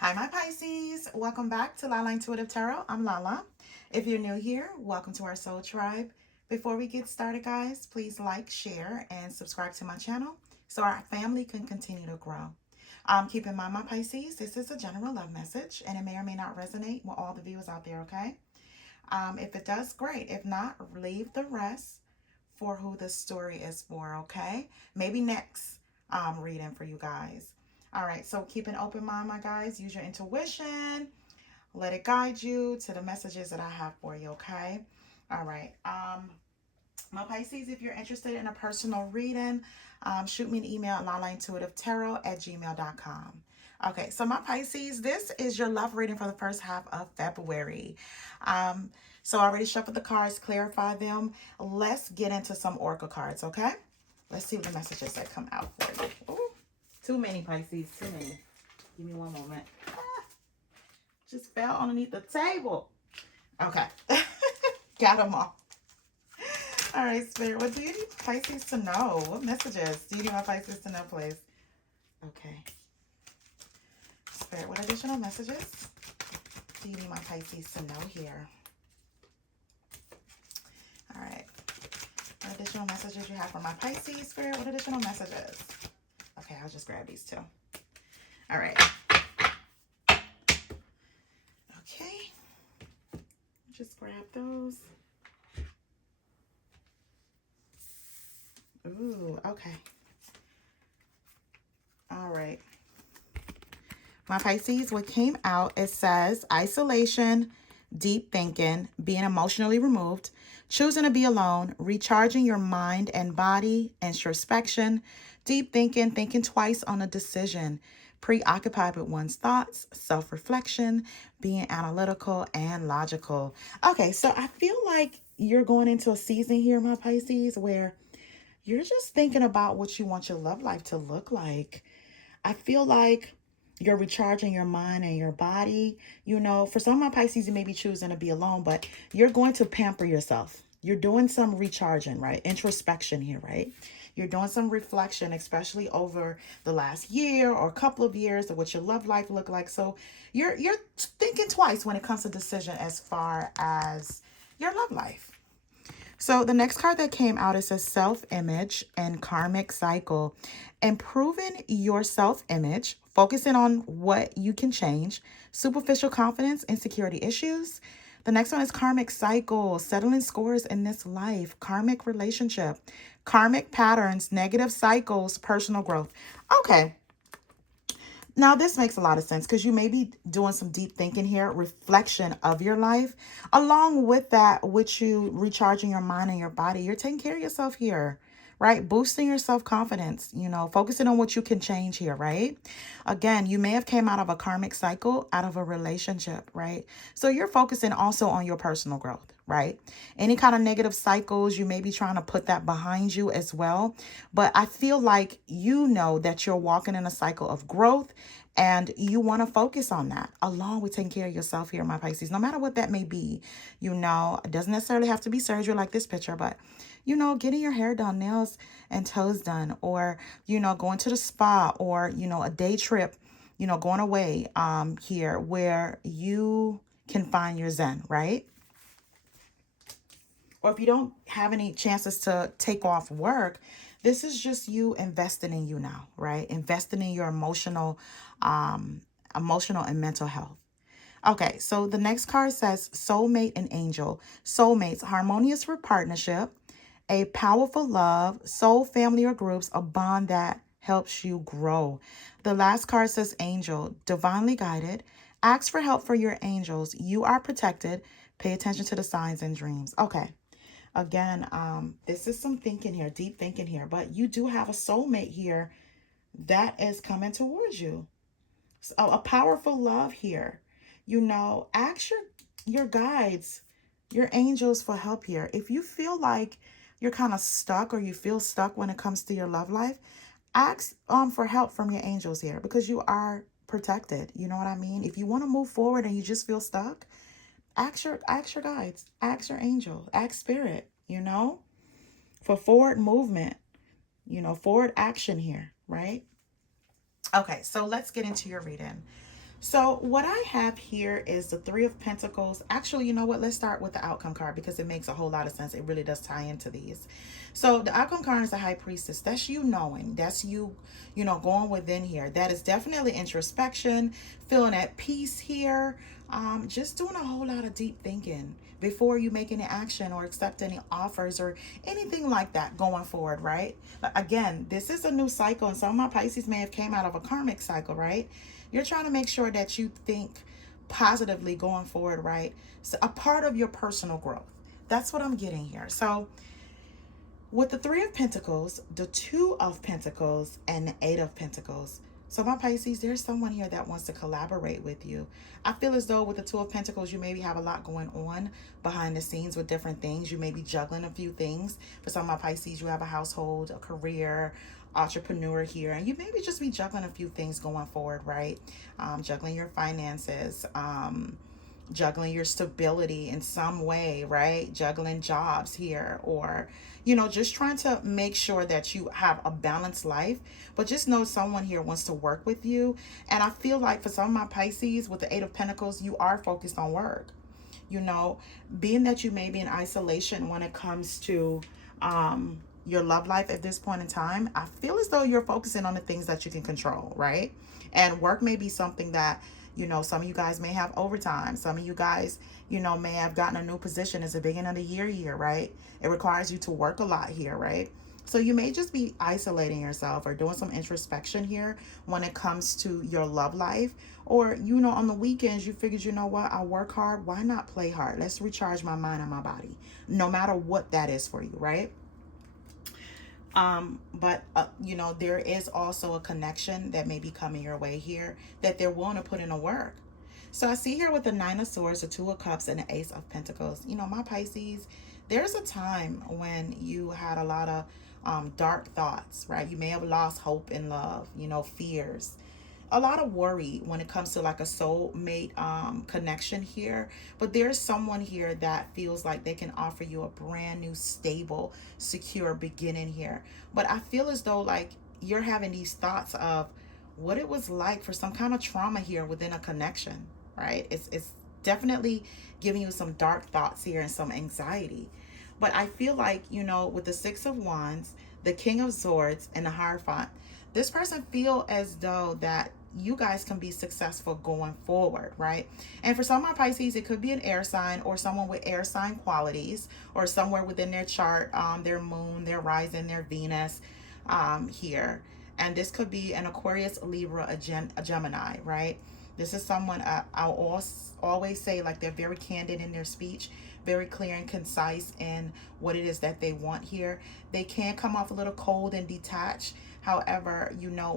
Hi, my Pisces. Welcome back to Lala Intuitive Tarot. I'm Lala. If you're new here, welcome to our soul tribe. Before we get started, guys, please like, share, and subscribe to my channel so our family can continue to grow. Keep in mind, my Pisces, this is a general love message, and it may or may not resonate with all the viewers out there, okay? If it does, great. If not, leave the rest for who the story is for, okay? Maybe next reading for you guys. All right, so keep an open mind, my guys. Use your intuition. Let it guide you to the messages that I have for you, okay? All right. My Pisces, if you're interested in a personal reading, shoot me an email at lalaintuitivetarot@gmail.com. Okay, so my Pisces, this is your love reading for the first half of February. So I already shuffled the cards, clarify them. Let's get into some oracle cards, okay? Let's see what the messages that come out for you. Ooh, too many, Pisces, too many. Give me one moment. Just fell underneath the table. Okay, got them all. All right, Spirit, what do you need Pisces to know? What messages do you need my Pisces to know, please? Okay. Spirit, what additional messages do you need my Pisces to know here? All right. What additional messages you have for my Pisces, Spirit? What additional messages? Okay, I'll just grab these two. All right. Okay. Just grab those. Ooh, okay. All right. My Pisces, what came out, it says isolation, deep thinking, being emotionally removed, choosing to be alone, recharging your mind and body, introspection, deep thinking, thinking twice on a decision, preoccupied with one's thoughts, self-reflection, being analytical and logical. Okay, so I feel like you're going into a season here, my Pisces, where you're just thinking about what you want your love life to look like. I feel like you're recharging your mind and your body. You know, for some of my Pisces, you may be choosing to be alone, but you're going to pamper yourself. You're doing some recharging, right? Introspection here, right? You're doing some reflection, especially over the last year or couple of years of what your love life look like. So you're thinking twice when it comes to decision as far as your love life. So the next card that came out, it says self-image and karmic cycle. Improving your self-image, focusing on what you can change, superficial confidence, insecurity issues. The next one is karmic cycle, settling scores in this life, karmic relationship, karmic patterns, negative cycles, personal growth. Okay, now, this makes a lot of sense because you may be doing some deep thinking here, reflection of your life. Along with that, with you recharging your mind and your body, you're taking care of yourself here, right? Boosting your self-confidence, you know, focusing on what you can change here, right? Again, you may have came out of a karmic cycle, out of a relationship, right? So you're focusing also on your personal growth, right? Any kind of negative cycles, you may be trying to put that behind you as well. But I feel like you know that you're walking in a cycle of growth and you want to focus on that along with taking care of yourself here, my Pisces, no matter what that may be. You know, it doesn't necessarily have to be surgery like this picture, but you know, getting your hair done, nails and toes done, or, you know, going to the spa, or, you know, a day trip, you know, going away here where you can find your zen, right? Or if you don't have any chances to take off work, this is just you investing in you now, right? Investing in your emotional and mental health. Okay, so the next card says soulmate and angel. Soulmates, harmonious for partnership, a powerful love, soul, family, or groups, a bond that helps you grow. The last card says angel, divinely guided. Ask for help for your angels. You are protected. Pay attention to the signs and dreams. Okay. Again, this is some thinking here, deep thinking here, but you do have a soulmate here that is coming towards you. So a powerful love here. You know, ask your guides, your angels for help here. If you feel like you're kind of stuck or you feel stuck when it comes to your love life, ask for help from your angels here because you are protected. You know what I mean? If you want to move forward and you just feel stuck, ask your guides, ask your angel, ask spirit, you know, for forward movement, you know, forward action here, right? Okay, so let's get into your reading. So what I have here is the Three of Pentacles. Actually, you know what? Let's start with the outcome card because it makes a whole lot of sense. It really does tie into these. So the outcome card is the High Priestess. That's you knowing. That's you, going within here. That is definitely introspection, feeling at peace here. Just doing a whole lot of deep thinking before you make any action or accept any offers or anything like that going forward, right? Again, this is a new cycle, and some of my Pisces may have came out of a karmic cycle, right? You're trying to make sure that you think positively going forward, right? So a part of your personal growth. That's what I'm getting here. So with the Three of Pentacles, the Two of Pentacles, and the Eight of Pentacles. So my Pisces, there's someone here that wants to collaborate with you. I feel as though with the Two of Pentacles, you maybe have a lot going on behind the scenes with different things. You may be juggling a few things. For some of my Pisces, you have a household, a career, entrepreneur here, and you maybe just be juggling a few things going forward, right? Juggling your finances, juggling your stability in some way, right? Juggling jobs here, or just trying to make sure that you have a balanced life. But just know someone here wants to work with you. And I feel like for some of my Pisces with the Eight of Pentacles, you are focused on work. Being that you may be in isolation when it comes to your love life at this point in time, I feel as though you're focusing on the things that you can control, right? And work may be something that, some of you guys may have overtime. Some of you guys, may have gotten a new position. It's the beginning of the year here, right? It requires you to work a lot here, right? So you may just be isolating yourself or doing some introspection here when it comes to your love life. Or, on the weekends, you figured, what, I work hard. Why not play hard? Let's recharge my mind and my body, no matter what that is for you, right? But there is also a connection that may be coming your way here that they're willing to put in a work. So I see here with the Nine of Swords, the Two of Cups, and the Ace of Pentacles, my Pisces, there's a time when you had a lot of dark thoughts, right? You may have lost hope in love, fears, a lot of worry when it comes to like a soulmate connection here. But there's someone here that feels like they can offer you a brand new, stable, secure beginning here. But I feel as though like you're having these thoughts of what it was like for some kind of trauma here within a connection, right? It's definitely giving you some dark thoughts here and some anxiety. But I feel like, with the Six of Wands, the King of Swords, and the Hierophant, this person feel as though that you guys can be successful going forward, right? And for some of my Pisces, it could be an air sign or someone with air sign qualities, or somewhere within their chart, their moon, their rising, their Venus here. And this could be an Aquarius, a Libra, a Gemini, right? This is someone, I'll always say, like, they're very candid in their speech, very clear and concise in what it is that they want here. They can come off a little cold and detached. However,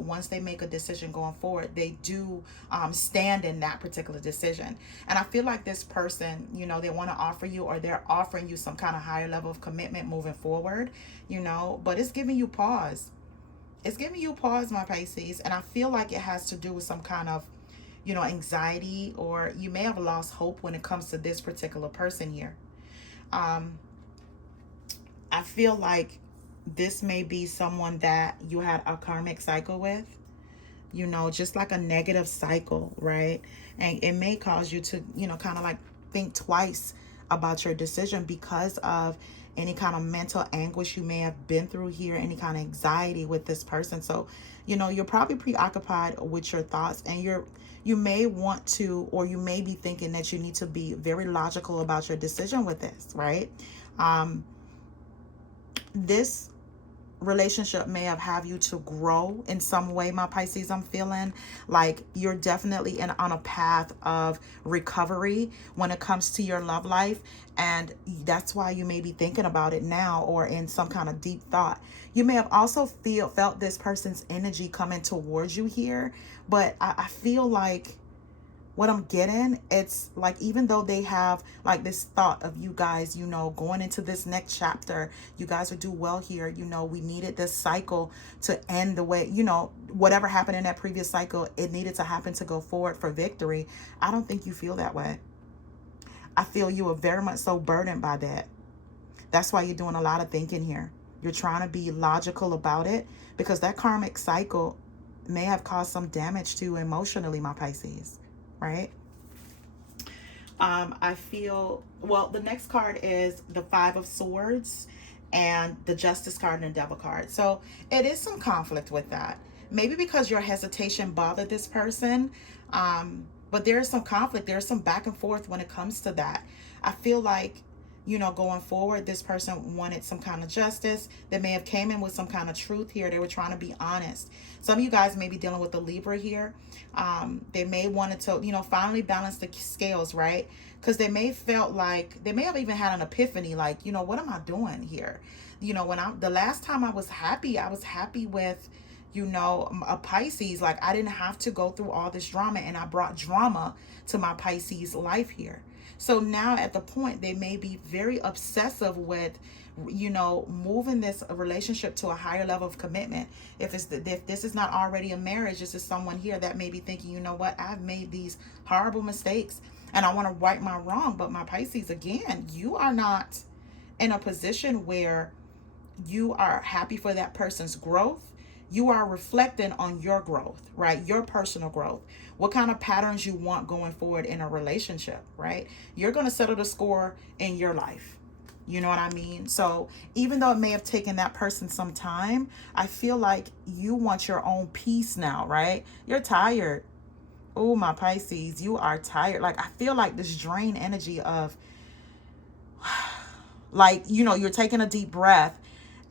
once they make a decision going forward, they do stand in that particular decision. And I feel like this person, they want to offer you, or they're offering you some kind of higher level of commitment moving forward, but it's giving you pause. It's giving you pause, my Pisces. And I feel like it has to do with some kind of, anxiety, or you may have lost hope when it comes to this particular person here. I feel like this may be someone that you had a karmic cycle with, just like a negative cycle, right? And it may cause you to, kind of like think twice about your decision because of any kind of mental anguish you may have been through here, any kind of anxiety with this person. So, you're probably preoccupied with your thoughts, and you may want to, or you may be thinking that you need to be very logical about your decision with this, right? This relationship may have you to grow in some way, my Pisces. I'm feeling like you're definitely on a path of recovery when it comes to your love life, and that's why you may be thinking about it now, or in some kind of deep thought. You may have also felt this person's energy coming towards you here, but I feel like what I'm getting, it's like, even though they have like this thought of you guys, going into this next chapter, you guys would do well here. We needed this cycle to end the way, whatever happened in that previous cycle, it needed to happen to go forward for victory. I don't think you feel that way. I feel you are very much so burdened by that. That's why you're doing a lot of thinking here. You're trying to be logical about it, because that karmic cycle may have caused some damage to you emotionally, my Pisces. right? I feel, well, the next card is the Five of Swords and the Justice card and the Devil card. So it is some conflict with that. Maybe because your hesitation bothered this person. But there's some conflict. There's some back and forth when it comes to that. I feel like, you know, going forward, this person wanted some kind of justice. They may have came in with some kind of truth here. They were trying to be honest. Some of you guys may be dealing with the Libra here. They may wanted to, you know, finally balance the scales, right? Because they may felt like, they may have even had an epiphany, like, you know, what am I doing here? You know, the last time I was happy with, you know, a Pisces. Like, I didn't have to go through all this drama, and I brought drama to my Pisces life here. So now at the point, they may be very obsessive with, you know, moving this relationship to a higher level of commitment. If this is not already a marriage, this is someone here that may be thinking, you know what, I've made these horrible mistakes and I want to right my wrong. But my Pisces, again, you are not in a position where you are happy for that person's growth. You are reflecting on your growth, right? Your personal growth. What kind of patterns you want going forward in a relationship, right? You're going to settle the score in your life. You know what I mean? So even though it may have taken that person some time, I feel like you want your own peace now, right? You're tired. Oh, my Pisces, you are tired. Like, I feel like this drain energy of, like, you know, you're taking a deep breath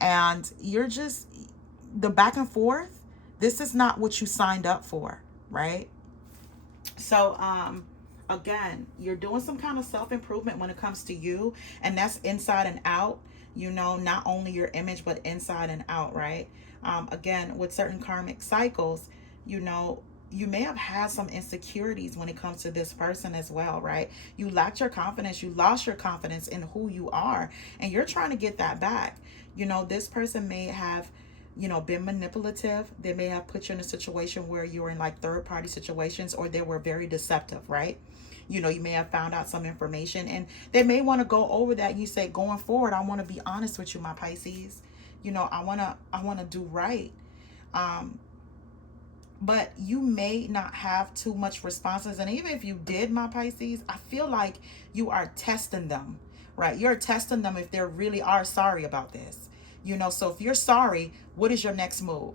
and you're just, the back and forth, this is not what you signed up for, right? So, again, you're doing some kind of self-improvement when it comes to you, and that's inside and out, you know, not only your image, but inside and out, right? Again, with certain karmic cycles, you know, you may have had some insecurities when it comes to this person as well, right? You lacked your confidence. You lost your confidence in who you are, and you're trying to get that back. You know, this person may have, you know, been manipulative. They may have put you in a situation where you were in like third party situations, or they were very deceptive, right? You know, you may have found out some information, and they may want to go over that. You say, going forward, I want to be honest with you, my Pisces. You know, I want to do right. But you may not have too much responses. And even if you did, my Pisces, I feel like you are testing them, right? You're testing them if they really are sorry about this. You know, so if you're sorry, what is your next move?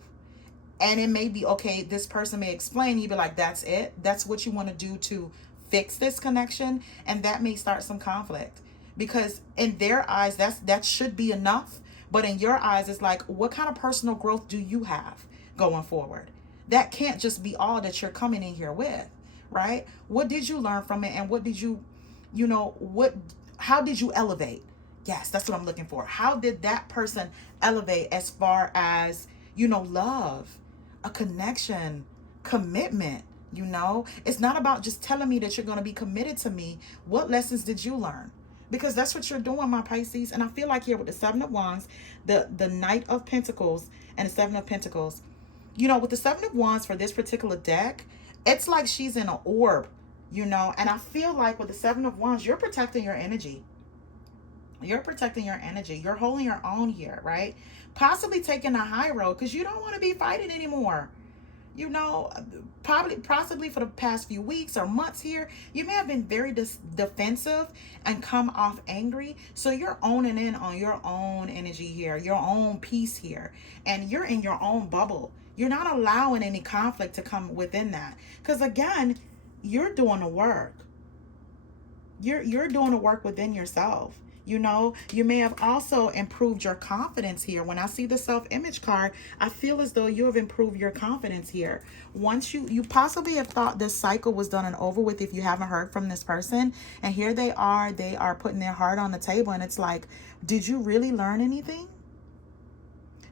And it may be, okay, this person may explain, you'd be like, that's it. That's what you want to do to fix this connection. And that may start some conflict, because in their eyes, that should be enough. But in your eyes, it's like, what kind of personal growth do you have going forward? That can't just be all that you're coming in here with, right? What did you learn from it? And what did you know, how did you elevate? Yes, that's what I'm looking for. How did that person elevate as far as, you know, love, a connection, commitment? You know, it's not about just telling me that you're going to be committed to me. What lessons did you learn? Because that's what you're doing, my Pisces. And I feel like here with the Seven of Wands, the Knight of Pentacles and the Seven of Pentacles, you know, with the Seven of Wands for this particular deck, it's like she's in an orb, you know, and I feel like with the Seven of Wands, you're protecting your energy. You're protecting your energy. You're holding your own here, right? Possibly taking a high road because you don't want to be fighting anymore. You know, possibly for the past few weeks or months here, you may have been very defensive and come off angry. So you're owning in on your own energy here, your own peace here, and you're in your own bubble. You're not allowing any conflict to come within that. Because again, you're doing the work. You're doing the work within yourself. You know, you may have also improved your confidence here. When I see the self-image card, I feel as though you have improved your confidence here. Once you possibly have thought this cycle was done and over with if you haven't heard from this person. And here they are putting their heart on the table. And it's like, did you really learn anything?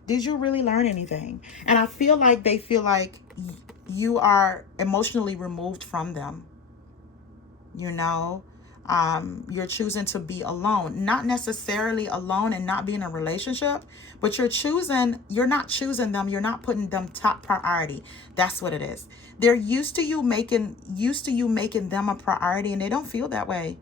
Did you really learn anything? And I feel like they feel like you are emotionally removed from them. You know, you're choosing to be alone, not necessarily alone and not be in a relationship, but you're not choosing them. You're not putting them top priority. That's what it is. They're used to you making them a priority, and they don't feel that way.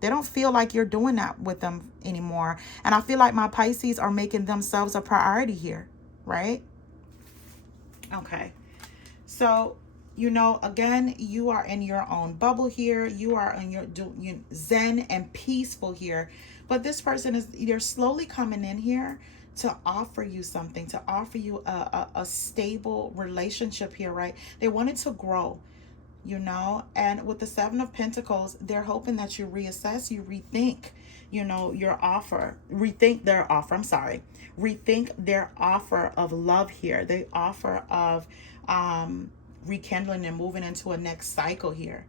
They don't feel like you're doing that with them anymore. And I feel like my Pisces are making themselves a priority here, right? Okay. So You know, again, you are in your own bubble here. You are in your zen and peaceful here. But this person is, they're slowly coming in here to offer you something, to offer you a stable relationship here, right? They wanted to grow, you know, and with the Seven of Pentacles, they're hoping that you reassess, you rethink, you know, your offer, rethink their offer. I'm sorry, rethink their offer of love here. They offer of rekindling and moving into a next cycle here.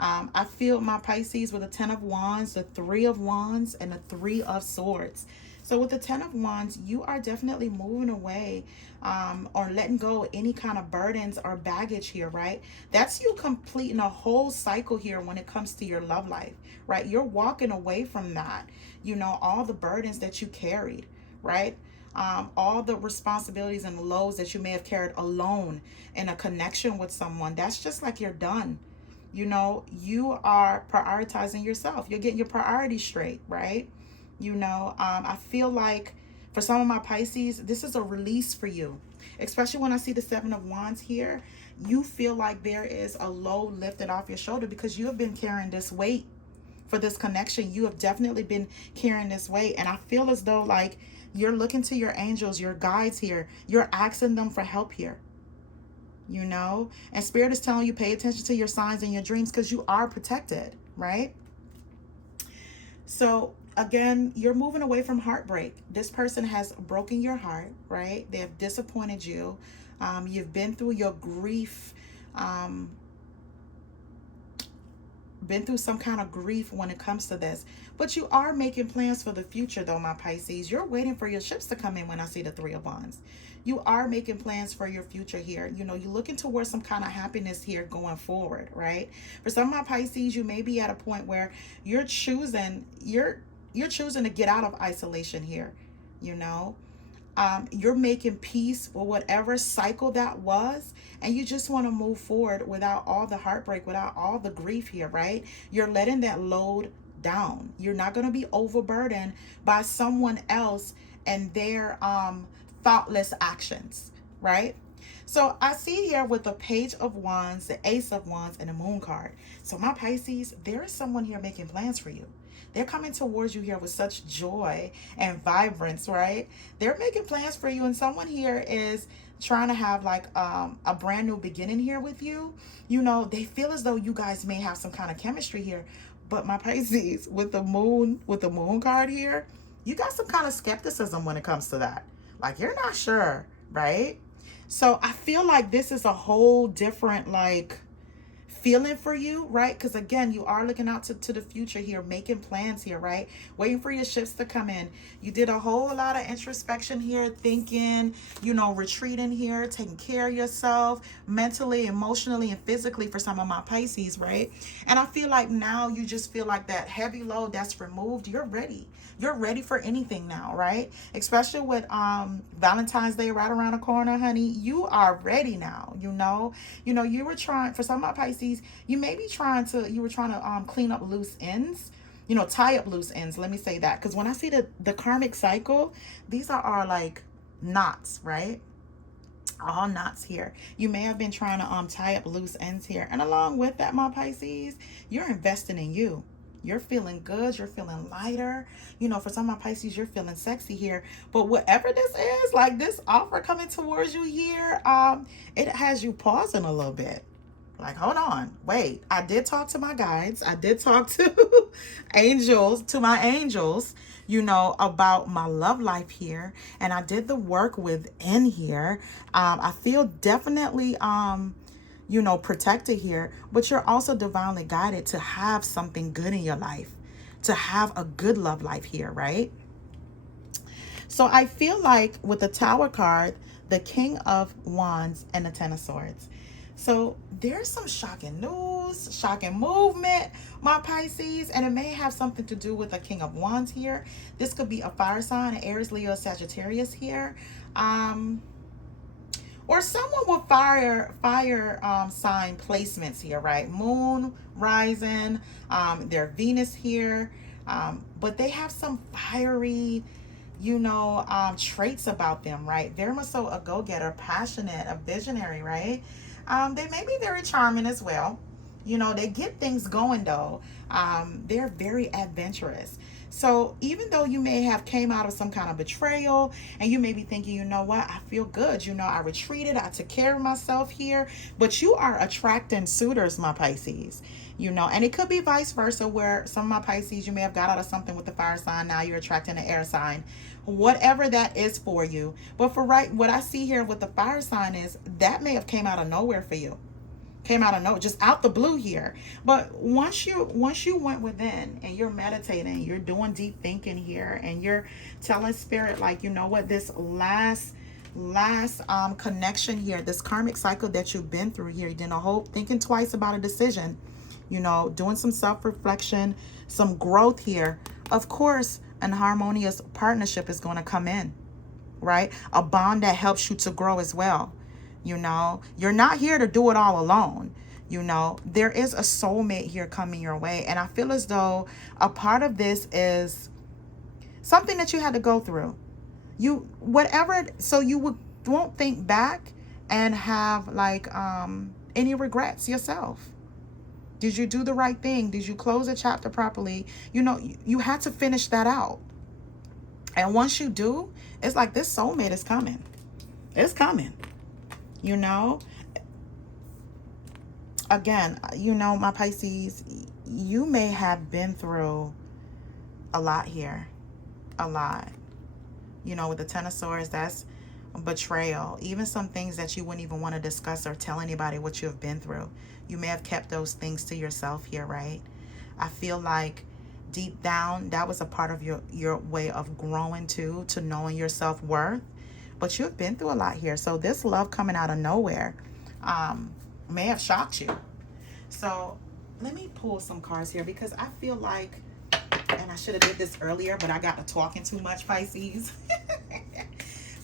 I feel my Pisces with the Ten of Wands, the Three of Wands, and the Three of Swords. So with the Ten of Wands, you are definitely moving away or letting go of any kind of burdens or baggage here, right? That's you completing a whole cycle here when it comes to your love life, right? You're walking away from that, you know, all the burdens that you carried, right? All the responsibilities and loads that you may have carried alone in a connection with someone. That's just like you're done. You know, you are prioritizing yourself. You're getting your priorities straight, right? You know, I feel like for some of my Pisces, this is a release for you, especially when I see the Seven of Wands here. You feel like there is a load lifted off your shoulder because you have been carrying this weight for this connection. You have definitely been carrying this weight. And I feel as though like you're looking to your angels, your guides here. You're asking them for help here. You know, and Spirit is telling you pay attention to your signs and your dreams because you are protected, right? So again, you're moving away from heartbreak. This person has broken your heart, right? They have disappointed you. You've been through your grief, been through some kind of grief when it comes to this. But you are making plans for the future though, my Pisces. You're waiting for your ships to come in when I see the Three of Wands. You are making plans for your future here. You know, you're looking towards some kind of happiness here going forward, right? For some of my Pisces, you may be at a point where you're choosing to get out of isolation here, you know. You're making peace with whatever cycle that was, and you just want to move forward without all the heartbreak, without all the grief here, right? You're letting that load down. You're not going to be overburdened by someone else and their thoughtless actions, right? So I see here with the Page of Wands, the Ace of Wands, and the Moon card. So my Pisces, there is someone here making plans for you. They're coming towards you here with such joy and vibrance, right? They're making plans for you, and someone here is trying to have like a brand new beginning here with you. You know, they feel as though you guys may have some kind of chemistry here. But my Pisces, with the Moon card here, you got some kind of skepticism when it comes to that. Like, you're not sure, right? So I feel like this is a whole different like feeling for you, right? Because again, you are looking out to the future here, making plans here, right? Waiting for your shifts to come in. You did a whole lot of introspection here, thinking, you know, retreating here, taking care of yourself mentally, emotionally, and physically for some of my Pisces, right? And I feel like now you just feel like that heavy load that's removed, you're ready. You're ready for anything now, right? Especially with Valentine's Day right around the corner, honey. You are ready now, you know. You know, you were trying, for some of my Pisces, you were trying to clean up loose ends, you know, tie up loose ends. Let me say that. Because when I see the karmic cycle, these are our like knots, right? All knots here. You may have been trying to tie up loose ends here. And along with that, my Pisces, you're investing in you. You're feeling good. You're feeling lighter. You know, for some of my Pisces, you're feeling sexy here. But whatever this is, like this offer coming towards you here, it has you pausing a little bit. Like, hold on, wait. I did talk to my guides. I did talk to my angels, you know, about my love life here. And I did the work within here. I feel definitely, you know, protected here, but you're also divinely guided to have something good in your life, to have a good love life here, right? So I feel like with the Tower card, the King of Wands, and the Ten of Swords. So there's some shocking news, shocking movement, my Pisces, and it may have something to do with the King of Wands here. This could be a fire sign, an Aries, Leo, Sagittarius here. Or someone with fire sign placements here, right? Moon, rising, their Venus here. But they have some fiery, you know, traits about them, right? Very much so a go-getter, passionate, a visionary, right? They may be very charming as well. You know, they get things going though. They're very adventurous. So even though you may have came out of some kind of betrayal and you may be thinking, you know what, I feel good. You know, I retreated. I took care of myself here. But you are attracting suitors, my Pisces. You know, and it could be vice versa where some of my Pisces, you may have got out of something with the fire sign. Now you're attracting an air sign. Whatever that is for you. But for right, what I see here with the fire sign is that may have came out of nowhere for you. Came out of nowhere, just out the blue here. But once you went within and you're meditating, you're doing deep thinking here, and you're telling spirit, like, you know what, this last connection here, this karmic cycle that you've been through here, you didn't hope, thinking twice about a decision, you know, doing some self-reflection, some growth here. Of course, an harmonious partnership is going to come in, right? A bond that helps you to grow as well. You know, you're not here to do it all alone. You know, there is a soulmate here coming your way. And I feel as though a part of this is something that you had to go through. So you won't think back and have like any regrets yourself. Did you do the right thing? Did you close a chapter properly? You know, you had to finish that out. And once you do, it's like this soulmate is coming. It's coming. You know, again, you know, my Pisces, you may have been through a lot here, a lot. You know, with the Ten of Swords, that's betrayal. Even some things that you wouldn't even want to discuss or tell anybody what you have been through. You may have kept those things to yourself here, right? I feel like deep down, that was a part of your way of growing too, to knowing your self-worth. But you've been through a lot here. So this love coming out of nowhere may have shocked you. So let me pull some cards here, because I feel like, and I should have did this earlier, but I got to talking too much, Pisces.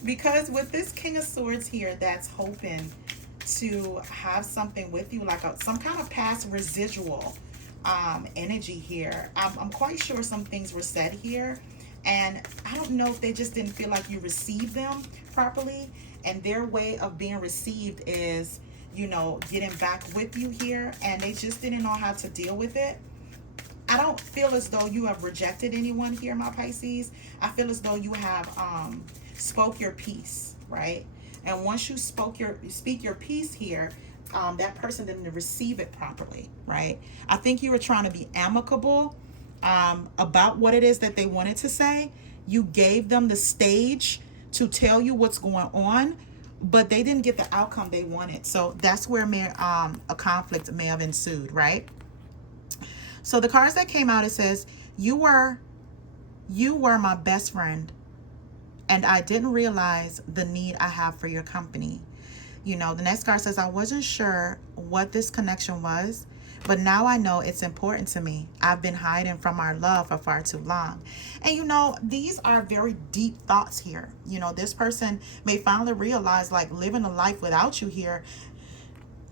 Because with this King of Swords here, that's hoping to have something with you, like some kind of past residual energy here. I'm quite sure some things were said here. And I don't know if they just didn't feel like you received them properly. And their way of being received is, you know, getting back with you here. And they just didn't know how to deal with it. I don't feel as though you have rejected anyone here, my Pisces. I feel as though you have spoke your piece, right? And once you speak your piece here, that person didn't receive it properly, right? I think you were trying to be amicable about what it is that they wanted to say. You gave them the stage to tell you what's going on, but they didn't get the outcome they wanted. So that's where a conflict may have ensued, right? So the cards that came out, it says, you were my best friend, and I didn't realize the need I have for your company. You know, the next card says, I wasn't sure what this connection was, but now I know it's important to me. I've been hiding from our love for far too long. And, you know, these are very deep thoughts here. You know, this person may finally realize, like, living a life without you here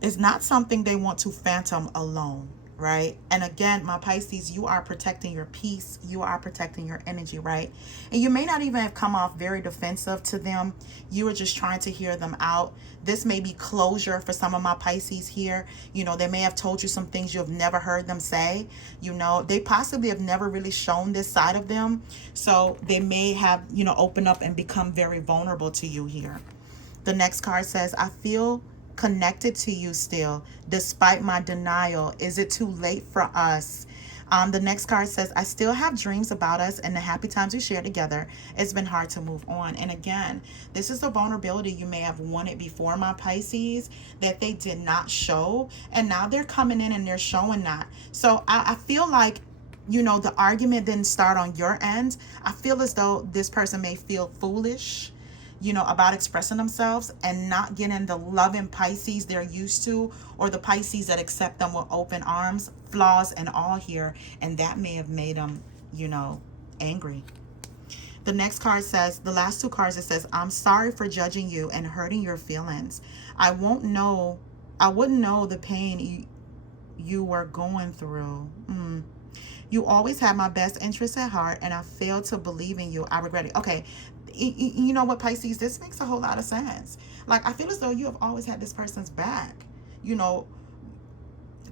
is not something they want to phantom alone, right? And again, my Pisces, you are protecting your peace. You are protecting your energy, right? And you may not even have come off very defensive to them. You were just trying to hear them out. This may be closure for some of my Pisces here. You know, they may have told you some things you have never heard them say. You know, they possibly have never really shown this side of them. So they may have, you know, opened up and become very vulnerable to you here. The next card says, I feel connected to you still, despite my denial. Is it too late for us? The next card says, I still have dreams about us and the happy times we share together. It's been hard to move on. And again, this is the vulnerability you may have wanted before, my Pisces, that they did not show. And now they're coming in and they're showing that. So I feel like, you know, the argument didn't start on your end. I feel as though this person may feel foolish, you know, about expressing themselves and not getting the loving Pisces they're used to, or the Pisces that accept them with open arms, flaws and all here. And that may have made them, you know, angry. The next card says, the last two cards, it says, I'm sorry for judging you and hurting your feelings. I wouldn't know the pain you were going through. You always had my best interest at heart, and I failed to believe in you. I regret it. Okay. You know what, Pisces, this makes a whole lot of sense. Like, I feel as though you have always had this person's back. you know,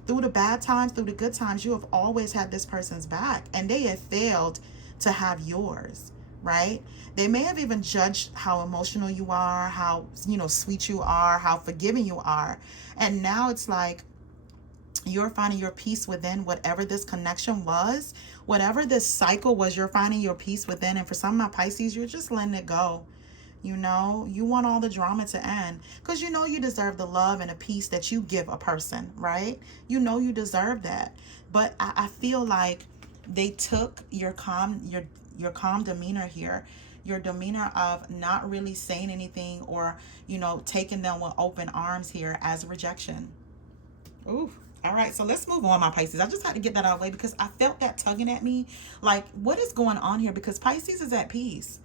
through the bad times, through the good times, you have always had this person's back, and they have failed to have yours, right? They may have even judged how emotional you are, how, you know, sweet you are, how forgiving you are. And now it's like you're finding your peace within whatever this connection was, whatever this cycle was, you're finding your peace within. And for some of my Pisces, you're just letting it go. You know, you want all the drama to end because you know you deserve the love and the peace that you give a person, right? You know you deserve that. But I feel like they took your calm demeanor here, your demeanor of not really saying anything, or, you know, taking them with open arms here as rejection. Ooh. All right, so let's move on, my Pisces. I just had to get that out of the way because I felt that tugging at me. Like, what is going on here? Because Pisces is at peace.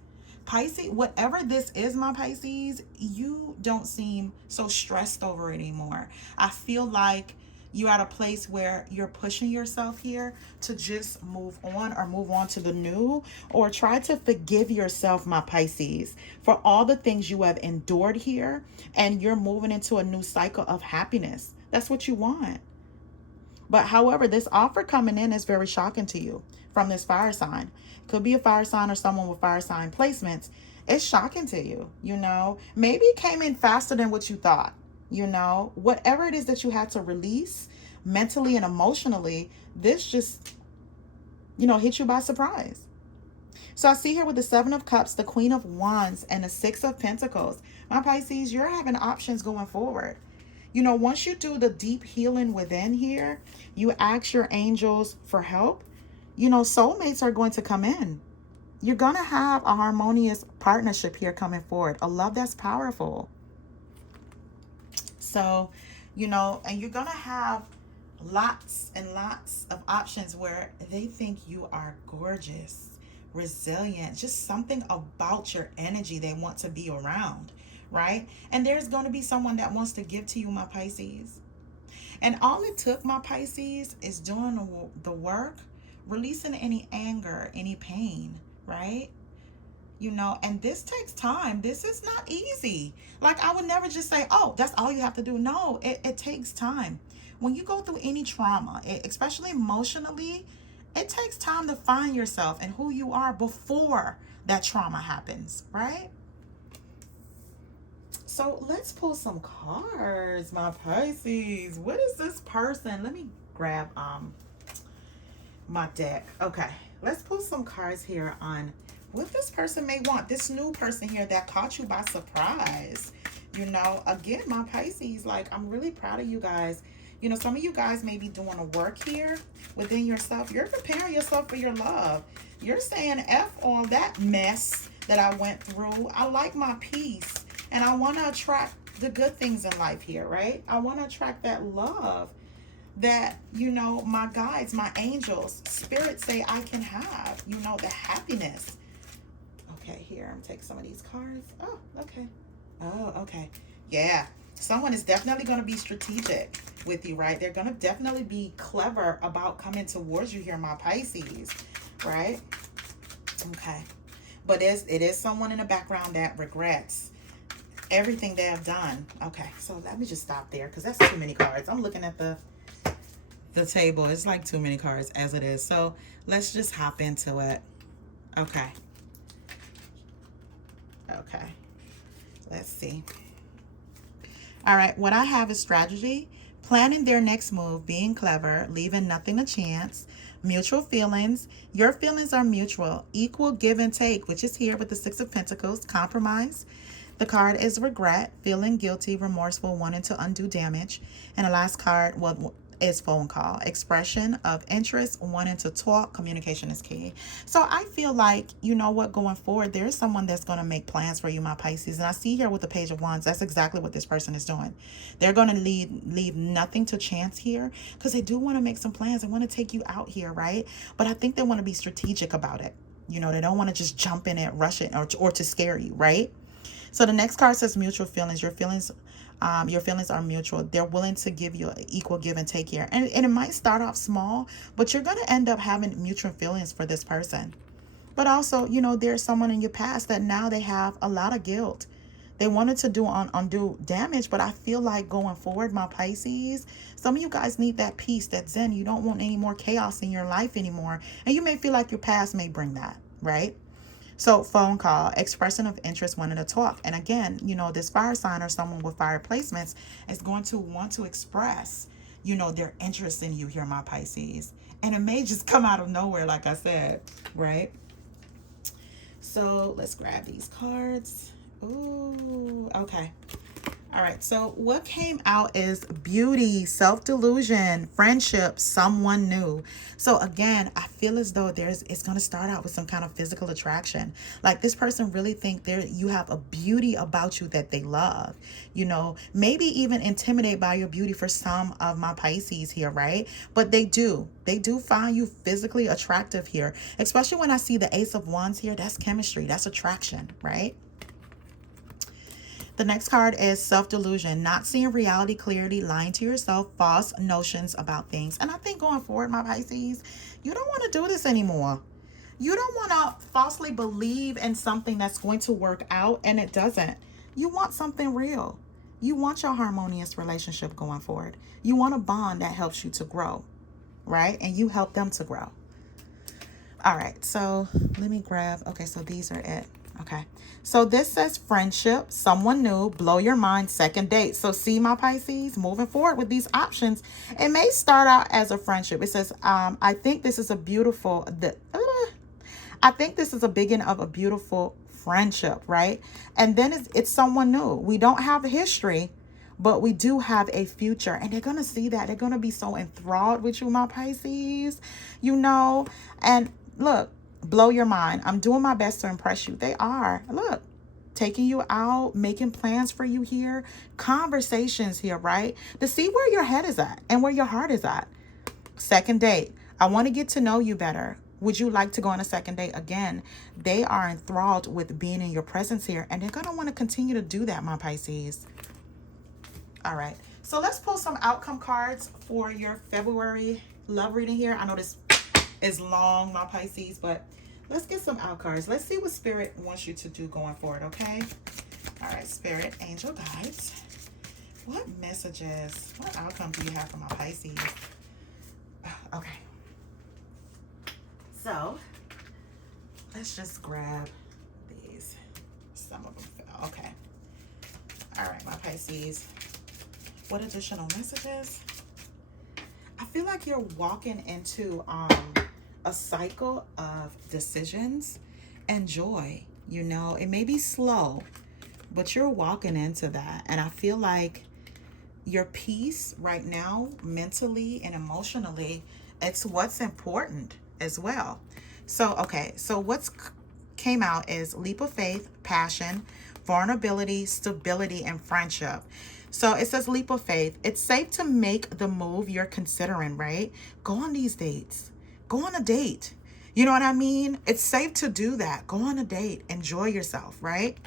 Pisces, whatever this is, my Pisces, you don't seem so stressed over it anymore. I feel like you're at a place where you're pushing yourself here to just move on, or move on to the new, or try to forgive yourself, my Pisces, for all the things you have endured here, and you're moving into a new cycle of happiness. That's what you want. But however, this offer coming in is very shocking to you from this fire sign. Could be a fire sign or someone with fire sign placements. It's shocking to you, you know. Maybe it came in faster than what you thought, you know. Whatever it is that you had to release mentally and emotionally, this just, you know, hit you by surprise. So I see here with the Seven of Cups, the Queen of Wands, and the Six of Pentacles. My Pisces, you're having options going forward. You know, once you do the deep healing within here, you ask your angels for help, you know, soulmates are going to come in. You're going to have a harmonious partnership here coming forward, a love that's powerful. So, you know, and you're going to have lots and lots of options where they think you are gorgeous, resilient, just something about your energy they want to be around. Right? And there's going to be someone that wants to give to you, my Pisces. And all it took, my Pisces, is doing the work, releasing any anger, any pain, right? You know, and this takes time. This is not easy. Like, I would never just say, oh, that's all you have to do. No, it takes time. When you go through any trauma, especially emotionally, it takes time to find yourself and who you are before that trauma happens, right? So let's pull some cards, my Pisces. What is this person? Let me grab my deck. Okay, let's pull some cards here on what this person may want. This new person here that caught you by surprise. You know, again, my Pisces, like, I'm really proud of you guys. You know, some of you guys may be doing a work here within yourself. You're preparing yourself for your love. You're saying F all that mess that I went through. I like my peace. And I want to attract the good things in life here, right? I want to attract that love that, you know, my guides, my angels, spirits say I can have, you know, the happiness. Okay, here, I'm taking some of these cards. Oh, okay. Oh, okay. Yeah. Someone is definitely going to be strategic with you, right? They're going to definitely be clever about coming towards you here, my Pisces, right? Okay. But it is someone in the background that regrets everything they have done. Okay, so let me just stop there because that's too many cards. I'm looking at the table. It's like too many cards as it is. So let's just hop into it. Okay. Okay. Let's see. All right, what I have is strategy, planning their next move, being clever, leaving nothing to chance, mutual feelings. Your feelings are mutual, equal give and take, which is here with the Six of Pentacles, compromise. The card is regret, feeling guilty, remorseful, wanting to undo damage. And the last card is phone call, expression of interest, wanting to talk. Communication is key. So I feel like, you know what, going forward, there's someone that's going to make plans for you, my Pisces. And I see here with the Page of Wands, that's exactly what this person is doing. They're going to leave nothing to chance here because they do want to make some plans. They want to take you out here, right? But I think they want to be strategic about it. You know, they don't want to just jump in it, rush it, or to scare you, right? So the next card says mutual feelings. Your feelings are mutual. They're willing to give you an equal give and take here. And it might start off small, but you're going to end up having mutual feelings for this person. But also, you know, there's someone in your past that now they have a lot of guilt. They wanted to do undo damage, but I feel like going forward, my Pisces, some of you guys need that peace, that zen. You don't want any more chaos in your life anymore. And you may feel like your past may bring that, right? So phone call, expression of interest, wanting to talk. And again, you know, this fire sign or someone with fire placements is going to want to express, you know, their interest in you here, my Pisces. And it may just come out of nowhere, like I said, right? So let's grab these cards. Ooh, okay. All right, so what came out is beauty, self-delusion, friendship, someone new. So again, I feel as though it's going to start out with some kind of physical attraction. Like this person really think you have a beauty about you that they love. You know, maybe even intimidated by your beauty for some of my Pisces here, right? But they do find you physically attractive here, especially when I see the Ace of Wands here. That's chemistry, that's attraction, right? The next card is self-delusion, not seeing reality clearly, lying to yourself, false notions about things. And I think going forward, my Pisces, you don't want to do this anymore. You don't want to falsely believe in something that's going to work out and it doesn't. You want something real. You want your harmonious relationship going forward. You want a bond that helps you to grow, right? And you help them to grow. All right, so let me grab, okay, so these are it. Okay, so this says friendship, someone new, blow your mind, second date. So see, my Pisces, moving forward with these options, it may start out as a friendship. It says, I think this is a beautiful, I think this is a beginning of a beautiful friendship, right? And then it's someone new. We don't have a history, but we do have a future. And they're going to see that. They're going to be so enthralled with you, my Pisces, you know, and look, blow your mind. I'm doing my best to impress you. They are. Look, taking you out, making plans for you here, conversations here, right? To see where your head is at and where your heart is at. Second date. I want to get to know you better. Would you like to go on a second date? Again, they are enthralled with being in your presence here, and they're going to want to continue to do that, my Pisces. All right. So let's pull some outcome cards for your February love reading here. I know this is long, my Pisces, but let's get some out cards. Let's see what Spirit wants you to do going forward, okay? All right, Spirit, angel guides. What messages, what outcome do you have for my Pisces? Okay. So, let's just grab these. Some of them fell. Okay. All right, my Pisces. What additional messages? I feel like you're walking into a cycle of decisions and joy. You know, it may be slow, but you're walking into that. And I feel like your peace right now, mentally and emotionally, it's what's important as well. So, okay, so what's came out is leap of faith, passion, vulnerability, stability, and friendship. So it says leap of faith. It's safe to make the move you're considering, right? Go on these dates. Go on a date. You know what I mean? It's safe to do that. Go on a date. Enjoy yourself, right?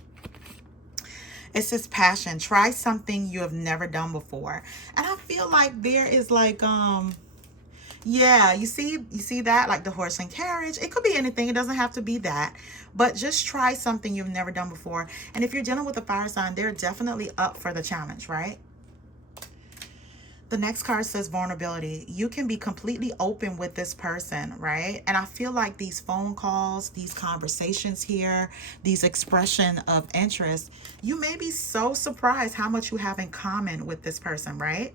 It says passion. Try something you have never done before. And I feel like there is like, yeah, you see that, like the horse and carriage. It could be anything. It doesn't have to be that. But just try something you've never done before. And if you're dealing with a fire sign, they're definitely up for the challenge, right? The next card says vulnerability. You can be completely open with this person, right? And I feel like these phone calls, these conversations here, these expression of interest, you may be so surprised how much you have in common with this person, right?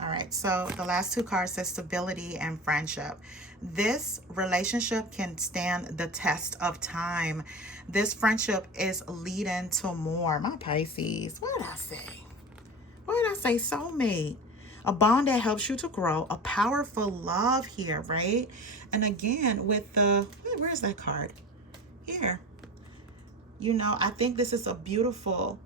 All right, so the last two cards says stability and friendship. This relationship can stand the test of time. This friendship is leading to more. My Pisces, what did I say? What did I say? Soulmate. A bond that helps you to grow. A powerful love here, right? And again, with the, where's that card? Here. You know, I think this is a beautiful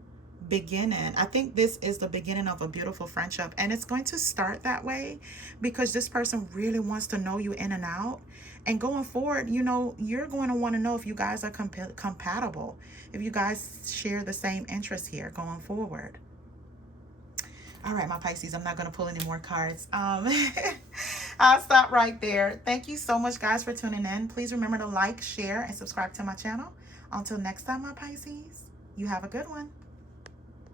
beginning. I think this is the beginning of a beautiful friendship, and it's going to start that way because this person really wants to know you in and out. And going forward, you know, you're going to want to know if you guys are compatible, if you guys share the same interests here going forward. All right, my Pisces, I'm not going to pull any more cards. I'll stop right there. Thank you so much, guys, for tuning in. Please remember to like, share, and subscribe to my channel. Until next time, my Pisces. You have a good one.